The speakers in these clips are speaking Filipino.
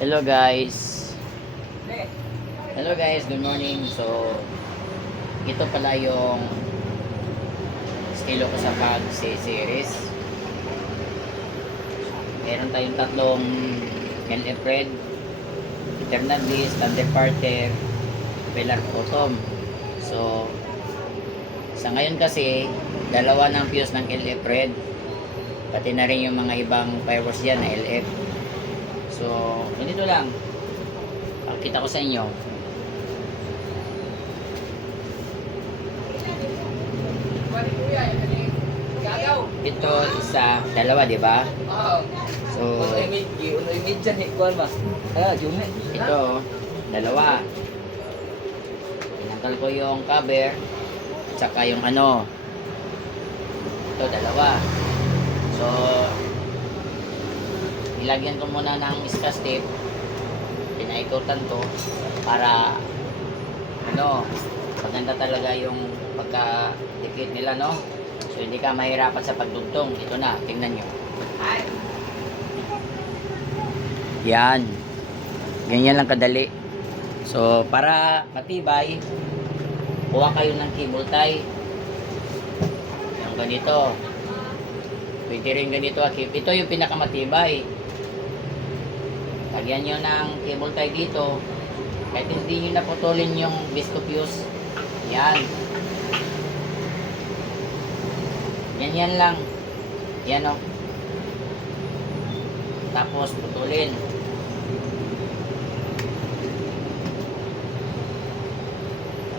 Hello guys. Hello guys, good morning. So, ito pala yung estilo ko sa pag-series. Meron tayong tatlong LF Red, Eternal Bliss, Thunder Parter, Pillar Bottom. So, sa ngayon kasi, dalawa ng fuse ng LF Red. Pati na rin yung mga ibang fireworks dyan na LF. So, ganito lang. Pakita ko sa inyo. Ito isa, dalawa, di ba? So, ito, dalawa. Tinanggal ko yung cover at saka yung ano. Ito, dalawa. So, ilagyan ko muna ng scotch tape. Pinaikutan ko para ano, maganda talaga yung pagka-dikit nila, no? So, hindi ka mahirapan sa pagdugtong. Ito na, tingnan nyo. Yan. Ganyan lang kadali. So, para matibay, kuha kayo ng cable tie. Yung ganito. Pwede rin ganito. Ito yung pinakamatibay. Lagyan nyo ng cable tie dito. Kahit hindi nyo naputulin yung visco fuse. Yan. Yan lang. Yan o. Tapos putulin.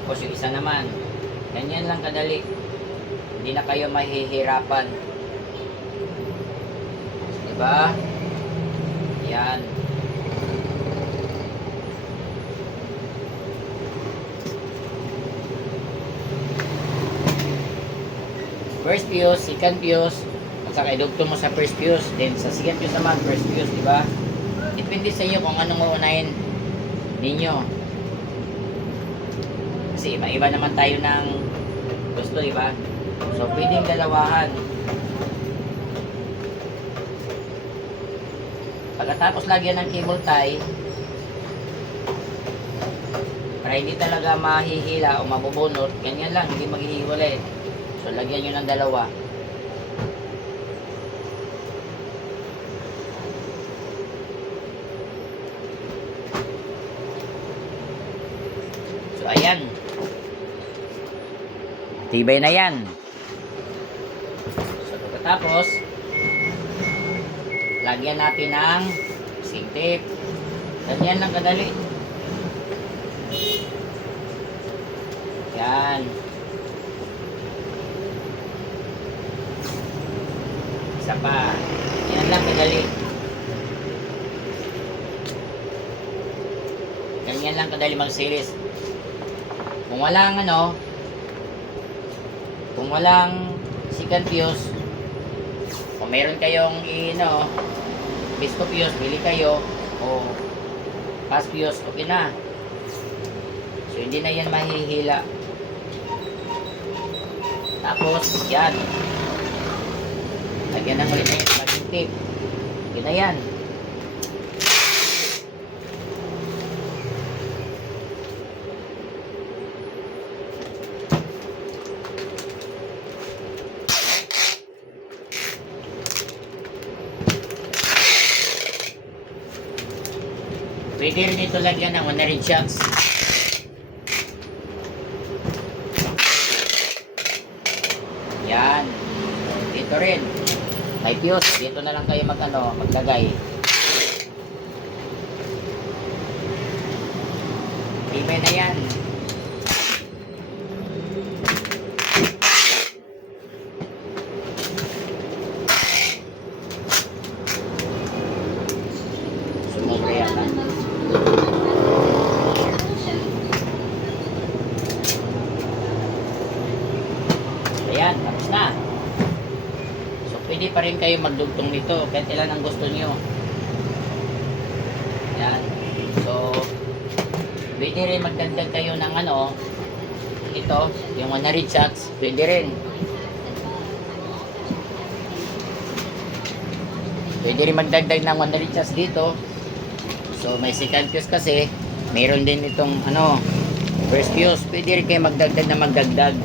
Tapos yung isa naman. Ganyan lang kadali. Hindi na kayo mahihirapan. Diba? Yan. First fuse, second fuse, at saka idugtong mo sa first fuse, then sa second fuse naman, first fuse, di ba? Depende sa iyo kung anong uunahin ninyo. Kasi iba-iba naman tayo ng gusto, di ba? So, pwedeng dalawahan. Pagkatapos lagyan ng cable tie, para hindi talaga mahihila o mabubunot, ganyan lang, hindi maghihiwalay. So, lagyan nyo ng dalawa. So, ayan. Tibay na yan. So, pagkatapos, lagyan natin ng sing tape. Ganyan lang kadali. Yan. Isa pa. Yan lang kadali. Ganyan lang kadali magsilis. Kung walang ano, kung walang second fuse, kung meron kayong visco fuse, bili kayo, o fast fuse, okay na. So, hindi na yan mahihila. Tapos, yan. Lagyan ng ulit na yung baging tape. Yun na yan. Pwede rin ito lagyan ng 100 shots. Yan. Dito rin. May fuse. Dito na lang kayo maglagay. Tibay na yan. Sumobra yata. Ayan, tapos na. So, pwede pa rin kayo magdugtong nito kahit ilan ang gusto nyo. Ayan. So, pwede rin magdagdag kayo ng ito, yung 100 shots, pwede rin. Pwede rin magdagdag ng 100 shots dito. So may second fuse kasi, mayroon din itong ano, first fuse. Pwede rin kayo magdagdag na magdagdag.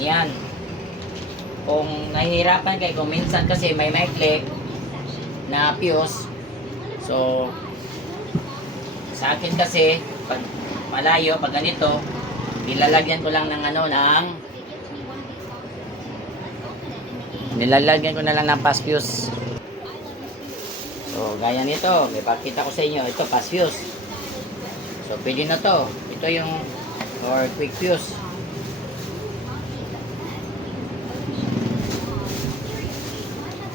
Yan. Kung nahihirapan kayo, kung minsan kasi may maikli na fuse, so sa akin kasi, pag malayo, pag ganito, nilalagyan ko lang ng ano, nilalagyan ko na lang ng pass fuse. So, gaya nito, may pakita ko sa inyo, ito pass fuse. So, pwede na to. Ito yung or quick fuse.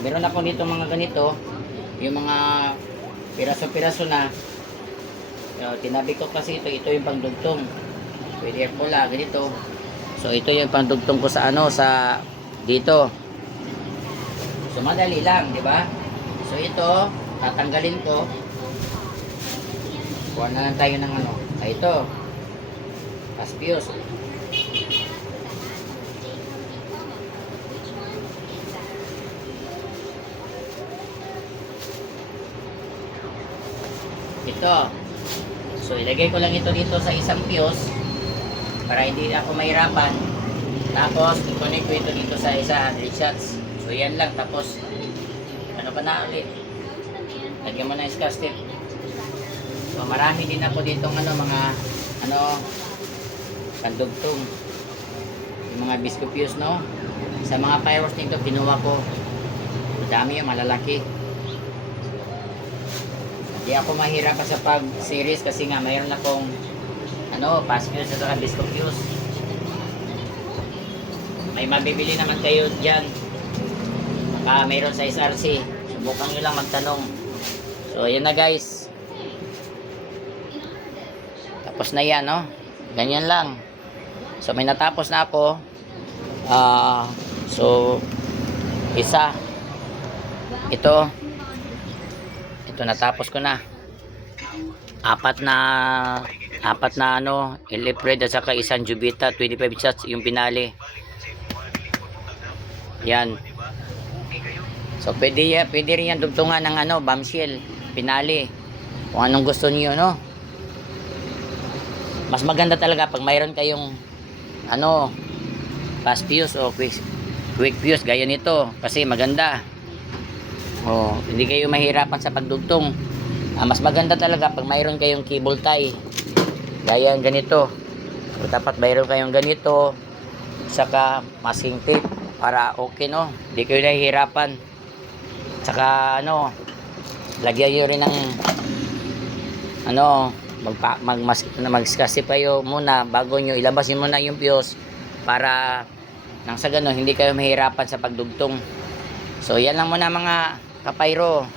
Meron ako dito mga ganito, yung mga piraso-piraso na. So, tinabi ko kasi ito yung pangdugtong. Pwede pula, ganito. So, ito yung pangdugtong ko sa ano, sa dito. So, madali lang, di ba? So, ito, tatanggalin ko. Kuha na lang tayo ng ano. Ito. Pass fuse. Ito. So, ilagay ko lang ito dito sa isang fuse para hindi ako mahirapan. Tapos, i-connect ko ito dito sa isa 100 shots. So, yan lang. Tapos, ano pa na ulit? Lagyan mo na yung scotch tape. So, marami din ako dito mga pandugtong. Yung mga biscuit fuse, no? Sa mga fireworks nito, kinuha ko. Madami yung malalaki. Hindi ako mahirapan sa pag-series kasi nga mayroon akong pass fuse at saka biscuit fuse. May mabibili naman kayo dyan. Mayroon sa SRC. Subukan nyo lang magtanong. So, yan na guys. Tapos na yan, no? Ganyan lang. So, may natapos na ako. So, isa. Ito natapos ko na. Apat na Elipred at saka isang Jubita 25 shots yung pinali. Yan. So pwede rin yan dugtungan ng bombshell, pinali. Kung anong gusto niyo, no? Mas maganda talaga pag mayroon kayong fast fuse o quick fuse gaya nito kasi maganda. Hindi kayo mahirapan sa pagdugtong. Mas maganda talaga pag mayroon kayong cable tie. Gaya ganito. So, dapat mayroon kayong ganito saka masking tape para okay, no? Hindi kayo nahihirapan. Saka lagyan nyo rin ng mag-scotch tape muna bago nyo ilabas nyo muna yung fuse para nang sa ganun hindi kayo mahirapan sa pagdugtong. So yan lang muna mga kapayro.